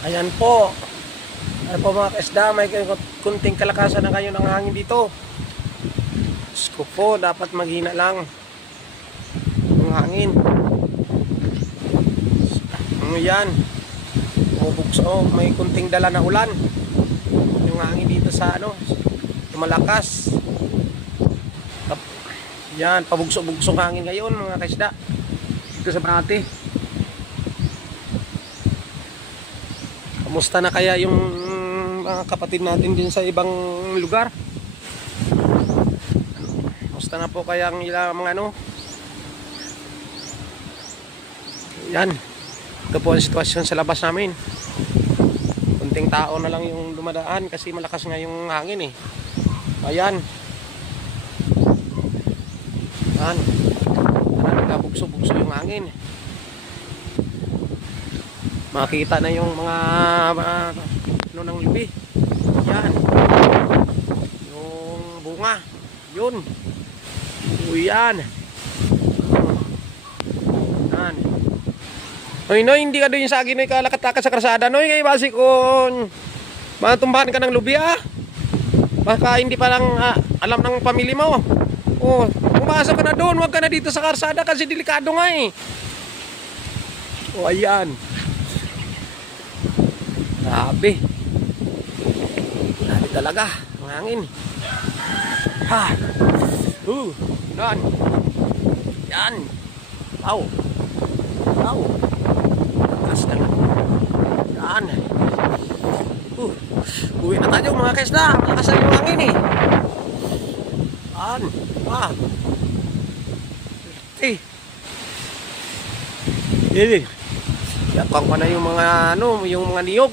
Ayan po. Ayan po mga kaisda, may kunting kalakasan na kayo ng hangin dito. Diyos ko po, dapat maghina lang ang hangin. Yan. Bubukso, may kunting dala na ulan. Yung hangin dito sa malakas. Yan, pabugso-bugso hangin ngayon mga kaisda. Dito sa Brate. Kamusta na kaya yung mga kapatid natin din sa ibang lugar? Kamusta na po kaya ang ilang mga Yan. Ito po ang sitwasyon sa labas namin. Kunting tao na lang yung dumadaan kasi malakas nga yung hangin eh. Ayan. Ayan. Nagkabugso-bugso yung hangin. Makita na yung mga ng lubi. Yan. Yung bunga. Yun. Yan. Yan. Noy, hindi ka doon sa akin, Noy, kalakatakas sa krasada, Noy, kaya basi kung matumbahan ka ng lubi, baka hindi pa lang alam ng pamilya mo. Oh, pumasok ka na doon, huwag ka na dito sa karsada kasi delikado nga eh. Oh, ayan. Grabe. Grabe talaga ang hangin. Yan. Yan. Wow. Wow. Lakas na lang. Yan. Uwi na tayo mga kaisda. Malakas na yung hangin eh. Yan. Yan. Yakang pa na yung mga yung mga niyog.